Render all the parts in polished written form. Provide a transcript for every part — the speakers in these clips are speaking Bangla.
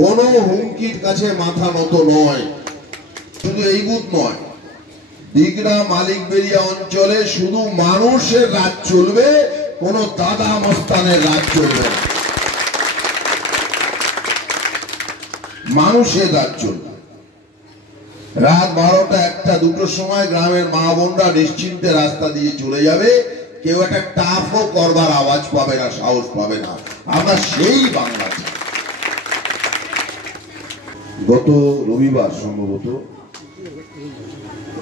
কোনো হুমকির কাছে মাথা নত নয়। শুধু এই বুথ নয়, দিগড়া মালিকবেড়িয়া অঞ্চলে শুধু মানুষের রাজ চলবে, কোন দাদা মস্তানের রাজ চলবে না। মানুষের রাজ চলবে। রাত 12টা 1টা 2টোর সময় গ্রামের মা বোনরা নিশ্চিন্তে রাস্তা দিয়ে চলে যাবে, কেউ একটা টাফও করবার আওয়াজ পাবে না, সাহস পাবে না। আমরা সেই বাংলা চাই। গত রবিবার সম্ভবত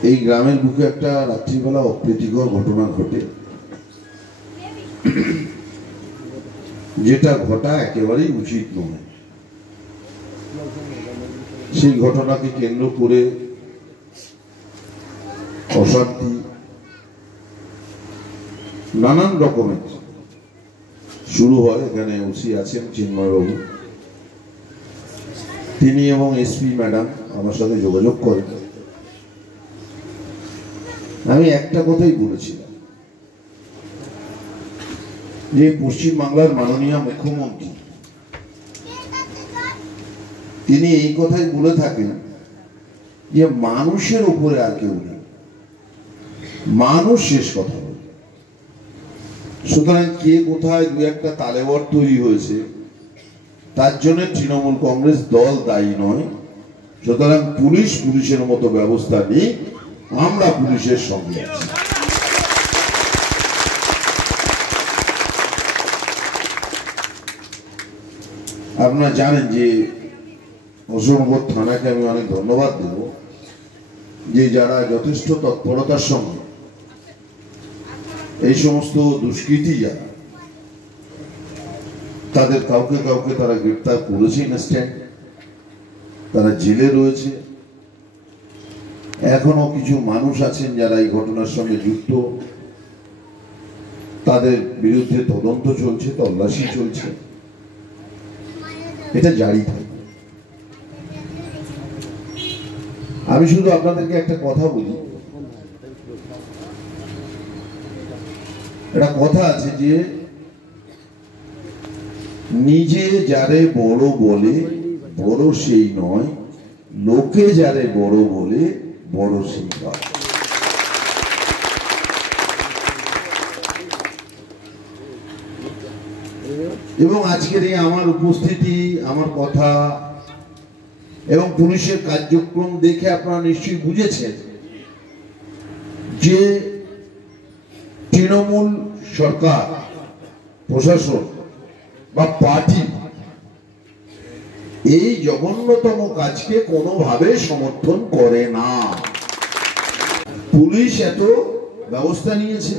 এই গ্রামের বুকে একটা রাত্রিবেলা অপ্রীতিকর ঘটনা ঘটে, যেটা ঘটা একেবারেই উচিত নয়। সেই ঘটনাকে কেন্দ্র করে অশান্তি নানান রকমের শুরু হয়। এখানে ওসি আছেন চিন্ময়বাবু, তিনি এবং এসপি ম্যাডাম আমার সাথে যোগাযোগ করেন। আমি একটা কথাই বলেছিলাম যে পশ্চিমবাংলার মাননীয় মুখ্যমন্ত্রী তিনি এই কথাই বলে থাকেন যে মানুষের উপরে আর কেউ নেই, মানুষ শেষ কথা বলে। সুতরাং কে কোথায় দু একটা তালেবর তৈরি হয়েছে তার জন্য তৃণমূল কংগ্রেস দল দায়ী নয়। সুতরাং পুলিশের মতো ব্যবস্থা নেই, আমরা পুলিশের সঙ্গে আছি। আপনারা জানেন যে অশোকনগর থানাকে আমি অনেক ধন্যবাদ দেব, যে যারা যথেষ্ট তৎপরতার সঙ্গে এই সমস্ত দুষ্কৃতী যারা, তাদের কাউকে কাউকে তারা গ্রেপ্তার করেছে, ইনস্ট্যান্ট তারা জেলে রয়েছে। এখনো কিছু মানুষ আছেন যারা এই ঘটনার সঙ্গে যুক্ত, তাদের বিরুদ্ধে তদন্ত চলছে, তল্লাশি চলছে, এটা জারি থাকে। আমি শুধু আপনাদেরকে একটা কথা বলি, একটা কথা আছে যে নিজে যারে বড় বলে বড় সেই নয়, লোকে যারে বড় বলে বড় সেই নয়। এবং আজকের এই আমার উপস্থিতি, আমার কথা এবং পুলিশের কার্যক্রম দেখে আপনারা নিশ্চয়ই বুঝেছেন যে তৃণমূল সরকার, প্রশাসন বা পার্টি এই জঘন্যতম কাজকে কোনোভাবে সমর্থন করে না। পুলিশ এত ব্যবস্থা নিয়েছে,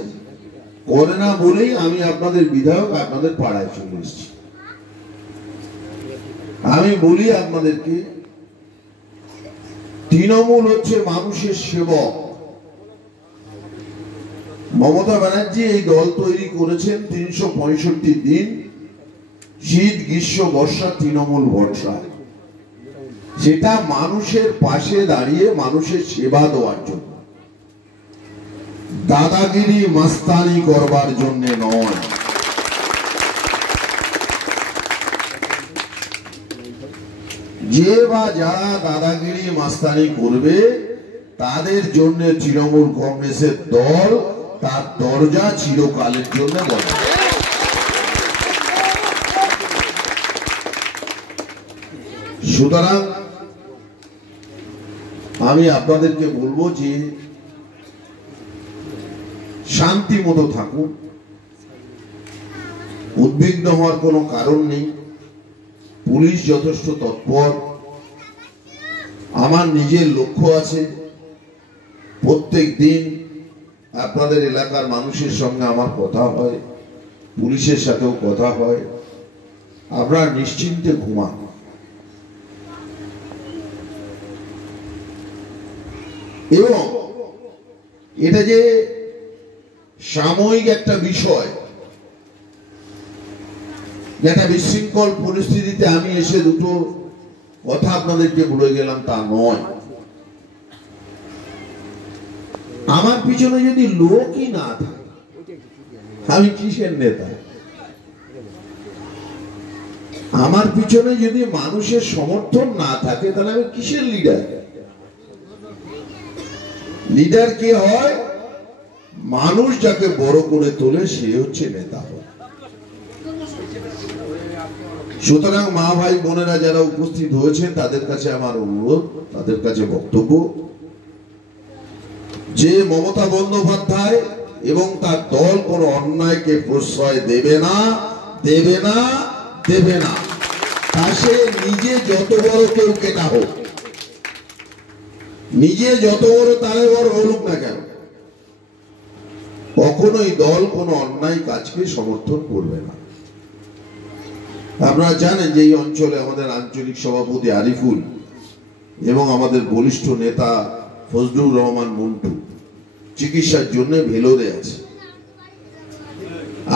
করে না বলেই আমি আপনাদের বিধায়ক আপনাদের পাড়ায় চলে এসেছি। আমি বলি আপনাদেরকে, তৃণমূল হচ্ছে মানুষের সেবক। মমতা ব্যানার্জি এই দল তৈরি করেছেন 365 দিন, শীত গ্রীষ্ম বর্ষা তৃণমূল ভরসা, সেটা মানুষের পাশে দাঁড়িয়ে মানুষের সেবা দেওয়ার জন্য, দাদাগিরি মাস্তানি করবার জন্য নয়। যে বা যারা দাদাগিরি মাস্তানি করবে তাদের জন্য তৃণমূল কংগ্রেসের দল, তার দরজা চিরকালের জন্য বন্ধ। সুতরাং আমি আপনাদেরকে বলবো যে শান্তি মতো থাকুন, উদ্বিগ্ন হওয়ার কোনো কারণ নেই। পুলিশ যথেষ্ট তৎপর। আমার নিজের লক্ষ্য আছে, প্রত্যেক দিন আপনাদের এলাকার মানুষের সঙ্গে আমার কথা হয়, পুলিশের সাথেও কথা হয়। আপনারা নিশ্চিন্তে ঘুমান। এবং এটা যে সাময়িক একটা বিষয়, যেটা বিশৃঙ্খল পরিস্থিতিতে আমি এসে দুটো কথা আপনাদেরকে বলে গেলাম তা নয়। আমার পিছনে যদি লোকই না থাকে, আমি কিসের নেতা? আমার পিছনে যদি মানুষের সমর্থন না থাকে তাহলে আমি কিসের লিডার? লিডার কে হয়? মানুষ যাকে বড় করে তোলে সে হচ্ছে নেতা। সুতরাং মা ভাই বোনেরা যারা উপস্থিত হয়েছে তাদের কাছে আমার অনুরোধ, তাদের কাছে বক্তব্য যে মমতা বন্দ্যোপাধ্যায় এবং তার দল কোন অন্যায়কে প্রশ্রয় দেবে না, দেবে না, দেবে না। তা সে নিজে যত বড় কেউ কেটা হোক, নিজে যত বড় তারে বড় হলুক না কেন, কখনোই দল কোন অন্যায় কাজকে সমর্থন করবে না। আপনারা জানেন যে এই অঞ্চলে আমাদের আঞ্চলিক সভাপতি আরিফুল এবং আমাদের বলিষ্ঠ নেতা ফজলুর রহমান মন্টু চিকিৎসার জন্য ভেলোরে আছে।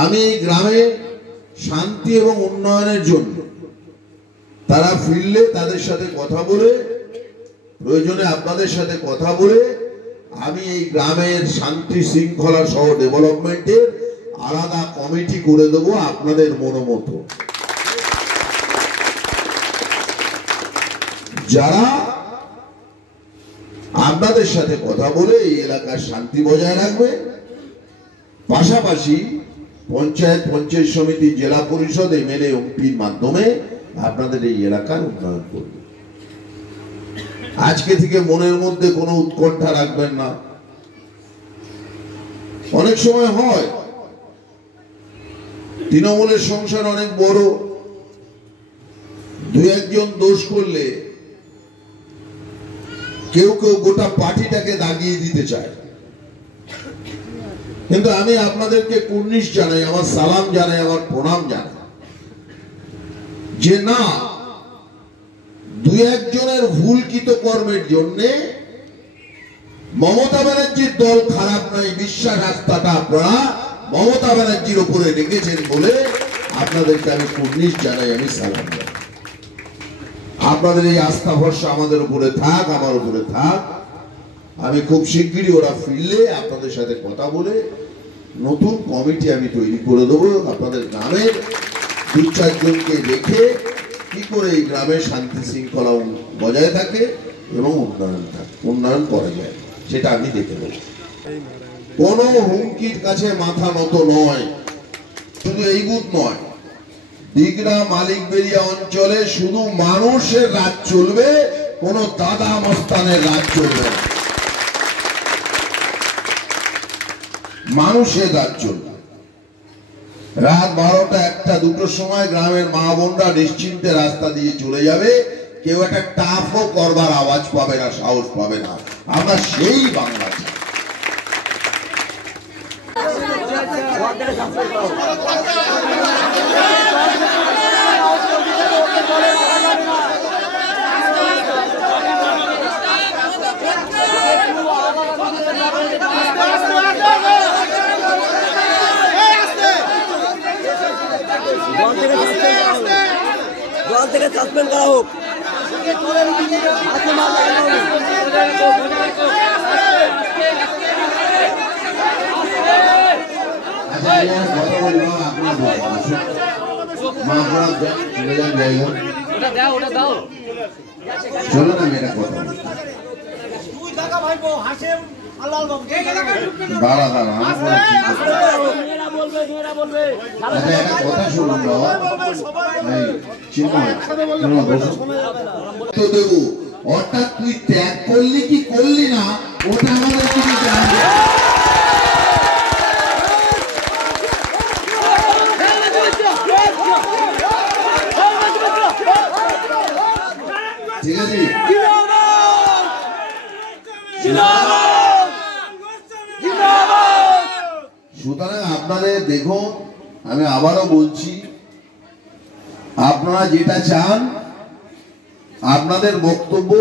আমি এই গ্রামে শান্তি এবং উন্নয়নের জন্য তারা ফিরলে তাদের সাথে কথা বলে, প্রয়োজনে আপনাদের সাথে কথা বলে আমি এই গ্রামের শান্তি শৃঙ্খলা সহ ডেভেলপমেন্টের আলাদা কমিটি করে দেবো আপনাদের মনোমতো, যারা আপনাদের সাথে কথা বলে এই এলাকার শান্তি বজায় রাখবে, পাশাপাশি পঞ্চায়েত, পঞ্চায়েত সমিতি, জেলা পরিষদ, এমএলএ, এমপির মাধ্যমে আপনাদের এই এলাকার উন্নয়ন করবে। আজকে থেকে মনের মধ্যে কোনো উৎকণ্ঠা রাখবেন না। অনেক সময় হয় তৃণমূলের সংসার অনেক বড়, দু একজন দোষ করলে কেউ কেউ গোটা পার্টিটাকে দাগিয়ে দিতে চায়। কিন্তু আমি আপনাদেরকে কুর্নিশ জানাই, আমার সালাম জানাই, আমার প্রণাম জানাই যে না, দু একজনের ভুলকৃত কর্মের জন্য মমতা ব্যানার্জির দল খারাপ নাই, বিশ্বাস আস্থাটা আপনারা মমতা ব্যানার্জির উপরে রেখেছেন বলে আপনাদেরকে আমি কুর্নিশ জানাই, আমি সালাম জানাই। আপনাদের এই আস্থা ভরসা আমাদের উপরে থাক, আমার উপরে থাক। আমি খুব শিগগিরই ওরা ফিরলে আপনাদের সাথে কথা বলে নতুন কমিটি আমি তৈরি করে দেবো। আপনাদের গ্রামের দু চারজনকে রেখে কি করে এই গ্রামের শান্তি শৃঙ্খলা বজায় থাকে এবং উন্নয়ন করা যায় সেটা আমি দেখে দেবো। কোন হুমকির কাছে মাথা নত নয়। শুধু এই বুথ নয়, দিগড়া মালিকবেড়িয়া অঞ্চলে শুধু মানুষের রাজ চলবে, কোন দাদা মস্তানের রাজ চলবে না। মানুষের রাজ চলবে। রাত 12টা, 1টা, 2টোর সময় গ্রামের মা বোনরা নিশ্চিন্তে রাস্তা দিয়ে চলে যাবে, কেউ একটা টাফও করবার আওয়াজ পাবে না, সাহস পাবে না। আমরা সেই বাংলা চাই। জল থেকে সাসপেন্ড করা হোক। চলো না মেয়েটা কথা দাঁড়া দাঁড়া কথা শুনুন দেবো। অর্থাৎ তুই ত্যাগ করলি কি করলি না ওটা আমাদের কিছু জানবে। ঠিক আছে, সুতরাং আপনাদের দেখুন, আমি আবারও বলছি, আপনারা যেটা চান, আপনাদের বক্তব্য,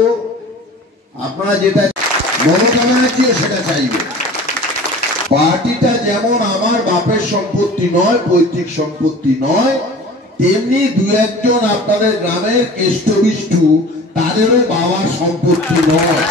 আপনারা যেটা মমতা ব্যানার্জিও সেটা চাইবে। পার্টিটা যেমন আমার বাপের সম্পত্তি নয়, পৈতৃক সম্পত্তি নয়, তেমনি দু একজন আপনাদের গ্রামের কেষ্টবিষ্টু তাদেরও বাবার সম্পত্তি নয়।